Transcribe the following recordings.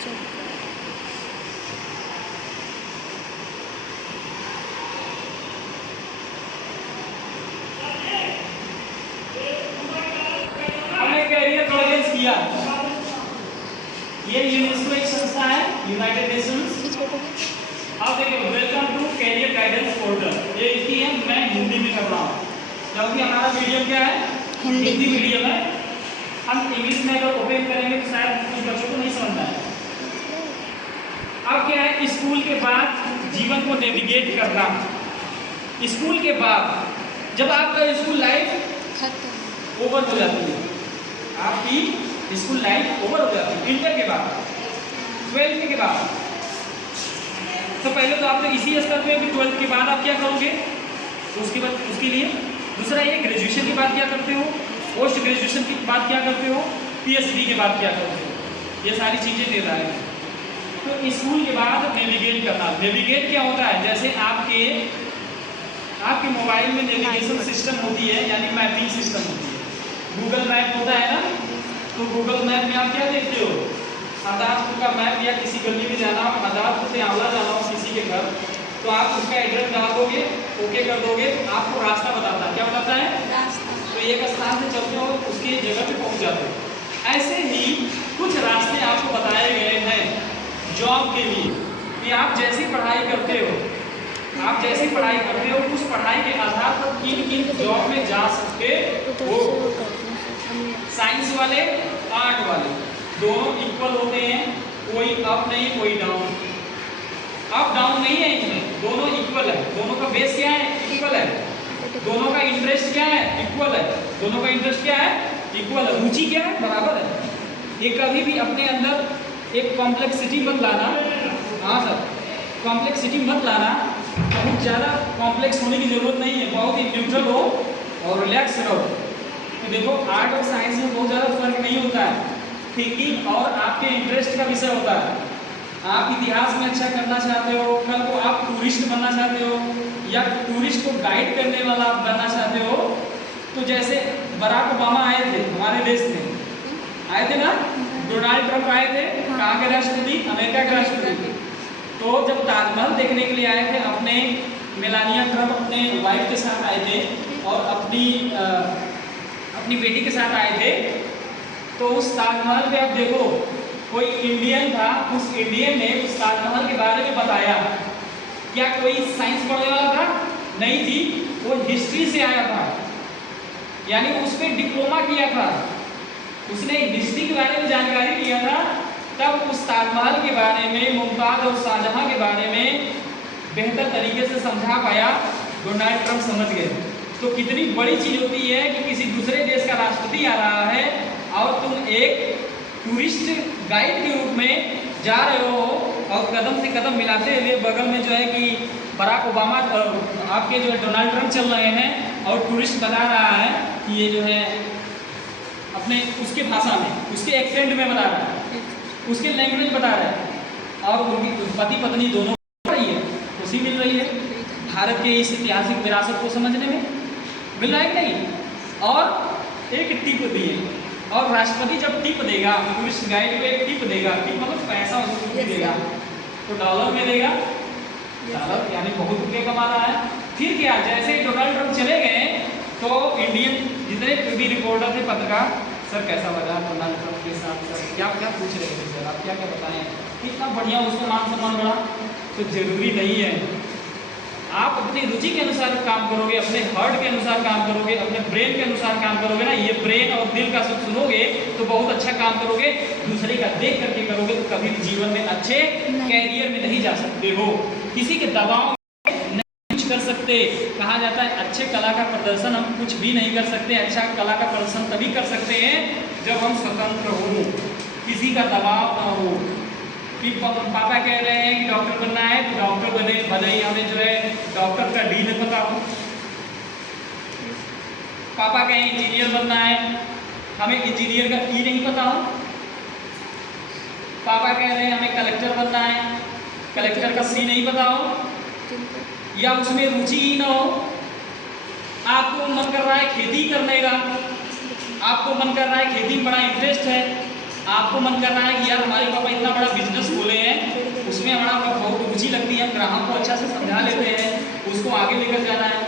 हमने career guidance किया। ये यूनेस्को एक संस्था है, यूनाइटेड नेशंस। अब देखिए, welcome to career guidance portal. ये इसकी है, मैं हिंदी में कर रहा हूँ क्योंकि हमारा मीडियम क्या है, हिंदी मीडियम है। हम इंग्लिश में अगर ओपन करेंगे तो शायद कुछ बच्चों को नहीं समझना है। अब क्या है, स्कूल के बाद जीवन को नेविगेट करना। स्कूल के बाद जब आपका स्कूल लाइफ ओवर हो जाती है, आपकी स्कूल लाइफ ओवर हो जाती है, इंटर के बाद, 12th के बाद, तो पहले तो आप लोग इसी स्तर पे कि 12th के बाद आप क्या करोगे, उसके बाद उसके लिए दूसरा ये ग्रेजुएशन के बाद क्या करते हो, पोस्ट ग्रेजुएशन के बाद क्या करते हो, PhD के बाद क्या करते हो, ये सारी चीज़ें दे रहा है। तो स्कूल के बाद नेविगेट करना। नेविगेट क्या होता है, जैसे आपके मोबाइल में नेविगेशन सिस्टम होती है, यानी मैपिंग सिस्टम होती है। गूगल मैप होता है ना, तो गूगल मैप में आप क्या देखते हो, आदारपुर का मैप, या किसी गली में जाना हो, आदारपुर से आंवला जाना हो किसी के घर, तो आप उसका एड्रेस डाल दोगे, ओके कर दोगे, आपको रास्ता बताता है। क्या बताता है, रास्ता। तो एक स्थान से चलते हो, उसकी जगह पे पहुंच जाते हो। ऐसे ही कुछ रास्ते आपको बताए गए हैं जॉब के लिए, कि आप जैसी पढ़ाई करते हो, उस पढ़ाई के आधार पर किन किन जॉब में जा सकते हो। साइंस वाले, आर्ट वाले, दोनों इक्वल होते हैं, कोई अप नहीं, कोई डाउन। अप डाउन नहीं है इनमें, दोनों इक्वल है। दोनों का बेस क्या है, इक्वल है। दोनों का इंटरेस्ट क्या है, इक्वल है। दोनों का इंटरेस्ट क्या है, इक्वल है। रुचि क्या है, बराबर है। ये कभी भी अपने अंदर एक कॉम्प्लेक्सिटी मत लाना। हाँ सर, कॉम्प्लेक्सिटी मत लाना। बहुत ज़्यादा कॉम्प्लेक्स होने की जरूरत नहीं है, बहुत ही न्यूट्रल हो और रिलैक्स रहो। तो देखो, आर्ट और साइंस में बहुत ज़्यादा फर्क नहीं होता है, थिंकिंग और आपके इंटरेस्ट का विषय होता है। आप इतिहास में अच्छा करना चाहते हो, कल को आप टूरिस्ट बनना चाहते हो, या टूरिस्ट को गाइड करने वाला आप बनना चाहते हो। तो जैसे बराक ओबामा आए थे हमारे देश में, आए थे ना, डोनाल्ड ट्रंप आए थे, कहाँ के राष्ट्रपति, अमेरिका के राष्ट्रपति। तो जब ताजमहल देखने के लिए आए थे, अपने मेलानिया ट्रंप अपने वाइफ के साथ आए थे और अपनी बेटी के साथ आए थे। तो उस ताजमहल पे आप देखो, कोई इंडियन था, उस इंडियन ने उस ताजमहल के बारे में बताया। क्या कोई साइंस पढ़ने वाला था, नहीं थी, वो हिस्ट्री से आया था, यानी उस पर डिप्लोमा किया था, उसने हिस्ट्री के बारे में जानकारी लिया था। तब उस ताजमहल के बारे में, मुमताज़ और शाहजहां के बारे में बेहतर तरीके से समझा पाया, डोनाल्ड ट्रंप समझ गए। तो कितनी बड़ी चीज़ होती है कि किसी दूसरे देश का राष्ट्रपति आ रहा है और तुम एक टूरिस्ट गाइड के रूप में जा रहे हो, और कदम से कदम मिलाते हुए बगल में जो है कि बराक ओबामा, आपके जो है डोनाल्ड ट्रंप चल रहे हैं, और टूरिस्ट बता रहा है कि ये जो है अपने उसके भाषा में, उसके एक्सेंट में बता रहा है, उसके लैंग्वेज बता रहा है, और उनकी पति पत्नी दोनों रही है, खुशी मिल रही है भारत के इस ऐतिहासिक विरासत को समझने में, मिल रहा है कि नहीं। और एक टिप दिए, और राष्ट्रपति जब टिप देगा, टूरिस्ट गाइड को एक टिप देगा, टिप मतलब पैसा उसको देगा, तो डॉलर में देगा, डॉलर यानी बहुत रुपये कमा रहा है। फिर क्या, जैसे डोनाल्ड ट्रंप चले गए तो इंडियन जितने भी रिपोर्टर थे, पत्रकार, सर कैसा लगा डोनाल्ड ट्रंप के साथ, सर क्या क्या पूछ रहे थे, सर आप क्या क्या बताएं, कितना बढ़िया उसका मान सम्मान बढ़ा। तो जरूरी नहीं है, आप अपनी रुचि के अनुसार काम करोगे, अपने हार्ट के अनुसार काम करोगे, अपने ब्रेन के अनुसार काम करोगे ना, ये ब्रेन और दिल का सब सुनोगे तो बहुत अच्छा काम करोगे। दूसरे का देख करके करोगे तो कभी भी जीवन में अच्छे कैरियर में नहीं जा सकते हो, किसी के दबाव कर सकते। कहा जाता है अच्छे कला का प्रदर्शन हम कुछ भी नहीं कर सकते, अच्छा कला का प्रदर्शन तभी कर सकते हैं जब हम स्वतंत्र हो, किसी का दबाव ना हो। कि पापा कह रहे हैं कि डॉक्टर बनना है तो डॉक्टर बने, भले ही हमें जो है डॉक्टर का डी न पता हो। पापा कहें इंजीनियर बनना है, हमें इंजीनियर का ई नहीं पता हो। पापा कह रहे हैं हमें कलेक्टर बनना है, कलेक्टर का सी नहीं पता हो, या उसमें रुचि ही ना हो। आपको मन कर रहा है खेती करने का, आपको मन कर रहा है खेती में बड़ा इंटरेस्ट है, आपको मन कर रहा है कि यार हमारे पापा इतना बड़ा बिजनेस उसमें हमारा बहुत रुचि लगती है, ग्राहक को अच्छा से समझा लेते हैं, उसको आगे लेकर जाना है,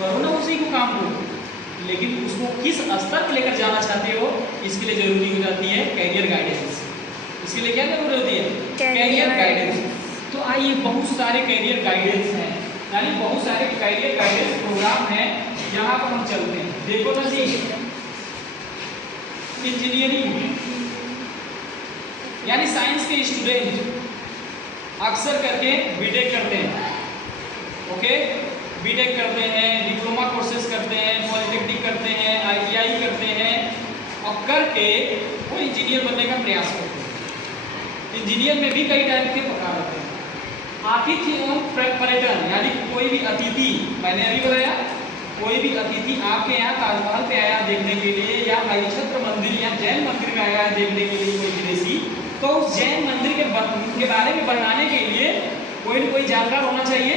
करो ना उसी को काम को। लेकिन उसको किस स्तर पर लेकर जाना चाहते हो, इसके लिए जरूरी हो जाती है कैरियर गाइडेंस। इसके लिए क्या जरूरी होती है? Career guidance. तो आइए बहुत सारे कैरियर गाइडेंस हैं, यानी बहुत सारे कैरियर गाइडेंस प्रोग्राम हैं, यहाँ पर हम चलते हैं। देखो ना जी, इंजीनियरिंग यानी साइंस के स्टूडेंट अक्सर करके बीटेक करते हैं, ओके, बीटेक करते हैं, डिप्लोमा कोर्सेज करते हैं, पॉलिटेक्निक करते हैं, ITI करते हैं, और करके वो इंजीनियर बनने का प्रयास करते हैं। इंजीनियर में भी कई टाइप के प्रकार होते हैं। आतिथ्य एवं पर्यटन, यानी कोई भी अतिथि, मैंने अभी बताया, कोई भी अतिथि आपके यहाँ ताजमहल पे आया देखने के लिए, या हरिश्चंद्र मंदिर या जैन मंदिर में आया देखने के लिए कोई विदेशी, तो उस जैन मंदिर के बारे में बताने के लिए कोई न कोई जानकार होना चाहिए।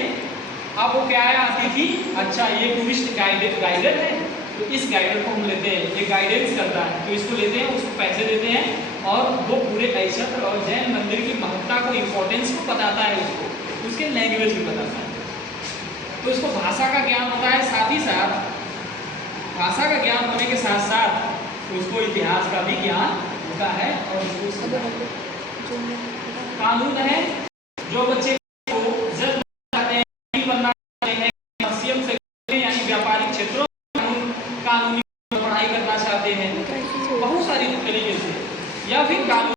अब वो क्या है अतिथि, अच्छा ये टूरिस्ट गाइडर है, तो इस गाइडर को हम लेते हैं, ये गाइडेंस करता है, तो इसको लेते हैं, उसको पैसे देते हैं, और वो पूरे हरिश्चंद्र और जैन मंदिर की महत्ता को, इम्पोर्टेंस को बताता है, उसको उसके लैंग्वेज में बताता है। तो इसको भाषा का ज्ञान होता है, साथ ही साथ भाषा का ज्ञान होने के साथ साथ उसको इतिहास का भी ज्ञान होता है। और उसको कानून है, जो बच्चे को जज बनाते हैं, बनना चाहते हैं, मसीम से यानी व्यापारिक क्षेत्रों में कानूनी पढ़ाई करना चाहते हैं, बहुत सारी तरीके से, या फिर कानून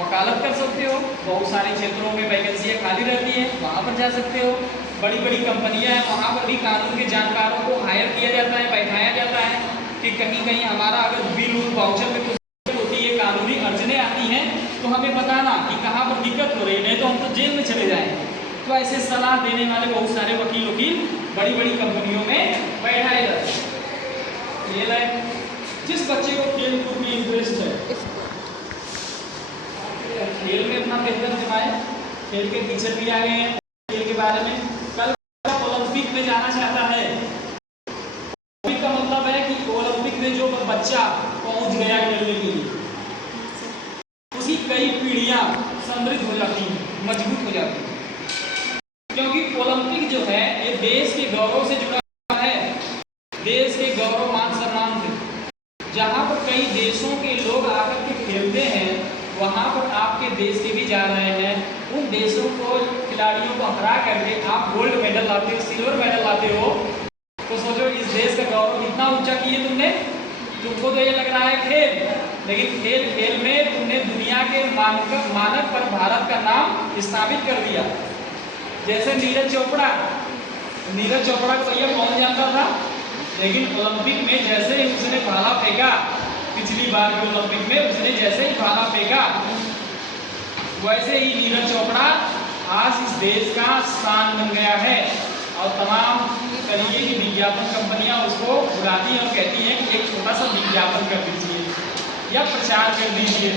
वकालत कर सकते हो, बहुत सारे क्षेत्रों में वैकेंसियाँ खाली रहती हैं, वहाँ पर जा सकते हो। बड़ी बड़ी कंपनियाँ हैं, वहाँ पर भी कानून के जानकारों को हायर किया जाता है, बैठाया जाता है कि कहीं कहीं हमारा अगर बिल वाउचर में कुछ होती है, कानूनी अड़चने आती हैं, तो हमें बताना कि कहाँ पर दिक्कत हो रही है, नहीं तो हम तो जेल में चले जाएंगे। तो ऐसे सलाह देने वाले बहुत सारे वकील बड़ी बड़ी कंपनियों में बैठाए जाते हैं। ये जिस बच्चे को खेल कूद में इंटरेस्ट है, खेल में अपना बेहतर दिखाए, खेल के टीचर भी आ गए हैं खेल के बारे में। कल ओलंपिक में जाना चाहता है, ओलंपिक का मतलब है कि ओलंपिक में जो बच्चा पहुंच गया खेलने के लिए, उसकी कई पीढ़ियां समृद्ध हो जाती हैं, मजबूत हो जाती हैं, क्योंकि ओलंपिक जो है ये देश के गौरव से जुड़ा हुआ है, देश के गौरव मान सम्मान से। जहाँ पर कई देशों के लोग आकर के खेलते हैं, वहाँ पर आपके देश के भी जा रहे हैं, उन देशों को खिलाड़ियों को हरा करके आप गोल्ड मेडल लाते हो, सिल्वर मेडल लाते हो, तो सोचो इस देश का गौरव कितना ऊंचा किए तुमने। तुमको तो ये लग रहा है खेल, लेकिन खेल में तुमने दुनिया के मानक पर भारत का नाम स्थापित कर दिया। जैसे नीरज चोपड़ा को भैया कौन जानता था, लेकिन ओलंपिक में जैसे ही उसने भाला फेंका, पिछली बार के ओलंपिक में उसने जैसे ही भाला फेंका, वैसे ही नीरज चोपड़ा आज इस देश का स्थान बन गया है। और तमाम तरीके की विज्ञापन कंपनियां उसको बुलाती हैं और कहती हैं कि एक छोटा सा विज्ञापन कर दीजिए या प्रचार कर दीजिए।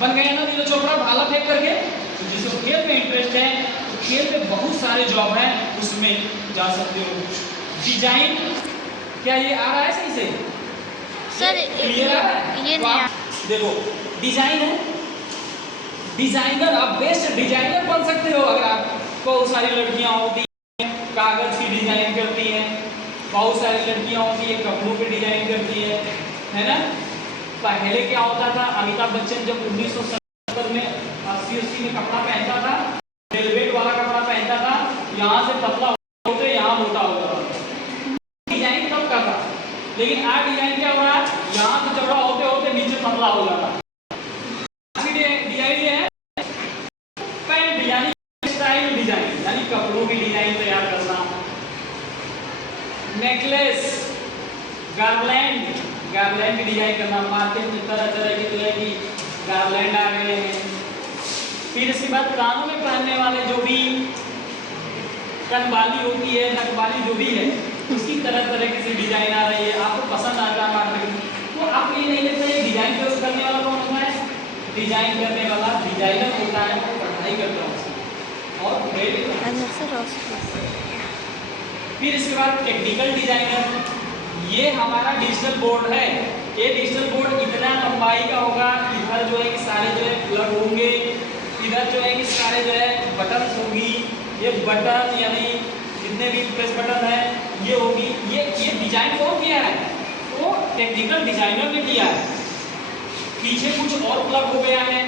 बन गया ना नीरज चोपड़ा भाला फेंक करके। तो जिसको खेल में इंटरेस्ट है, तो खेल में बहुत सारे जॉब हैं, उसमें जा सकते हो। डिजाइन, क्या ये आ रहा है सही से सर? ये नहीं आ। देखो डिजाइन है, डिजाइनर, आप बेस्ट डिजाइनर बन सकते हो। अगर आप बहुत सारी लड़कियां होती हैं कागज की डिजाइन करती हैं, बहुत सारी लड़कियां होती है कपड़ों पे डिजाइन करती है ना। पहले क्या होता था, अमिताभ बच्चन जब 1970 में 80 में कपड़ा पहनता था, वेलवेट वाला कपड़ा पहनता था, यहाँ से पतला होते यहाँ मोटा होता था, डिजाइन तब का था। लेकिन आज डिजाइन क्या हो रहा है, यहाँ से चौड़ा होते होते नीचे पतला हो जाता है। डिजाइन है पैंट, यानी स्टाइल डिजाइन, यानी कपड़ों की डिजाइन तैयार करना। नेकलेस, गार्लैंड की डिजाइन करना। मार्केट में तरह की गार्लैंड आ गए हैं। फिर इसके बाद कानों में पहनने वाले जो भी कनबाली होती है, नकबाली जो भी है, उसकी तरह की डिजाइन आ रही है। आपको पसंद आ रहा है मार्केट में, तो आप ये नहीं लगता है डिजाइन डिजाइन करने वाला डिजाइनर होता है वो पढ़ाई करता है उसकी और क्रेडिट। अंदर से रोस्ट। फिर इसके बाद टेक्निकल डिजाइनर, ये हमारा डिजिटल बोर्ड है। ये डिजिटल बोर्ड इतना लंबाई का होगा, इधर जो है कि सारे जो है प्लग होंगे, इधर जो है कि सारे जो है बटन होगी, ये बटन यानी जितने भी प्रेस बटन है ये होगी। ये डिजाइन कौन किया है? तो टेक्निकल डिजाइनर ने किया है। पीछे कुछ और प्लग हो गया है,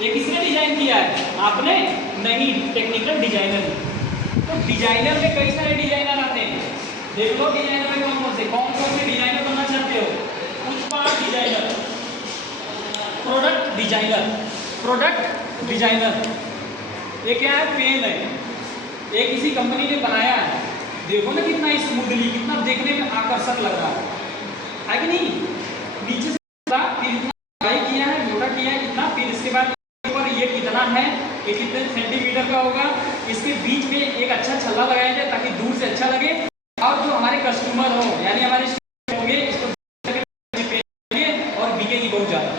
ये किसने डिजाइन किया है? आपने नहीं, टेक्निकल डिजाइनर ने। तो डिजाइनर में कई सारे डिजाइनर आते हैं, देख लो डिजाइनर में कौन कौन से डिजाइनर बनना चाहते हो? उत्पाद designer, product designer, product designer. ये क्या है? पेन है, ये किसी कंपनी ने बनाया है, देखो ना कितना स्मूथली, कितना देखने में आकर्षक लग रहा है कि नहीं? नीचे से फिर इतना बड़ा किया है, मोटा किया है कितना, फिर इसके बाद ऊपर ये कितना है, ये कितने सेंटीमीटर का होगा, इसके बीच में एक अच्छा छल्ला लगाया जाए ताकि दूर से अच्छा लगे और जो हमारे कस्टमर हो यानी हमारे होंगे इसको और बिकेगी बहुत ज़्यादा।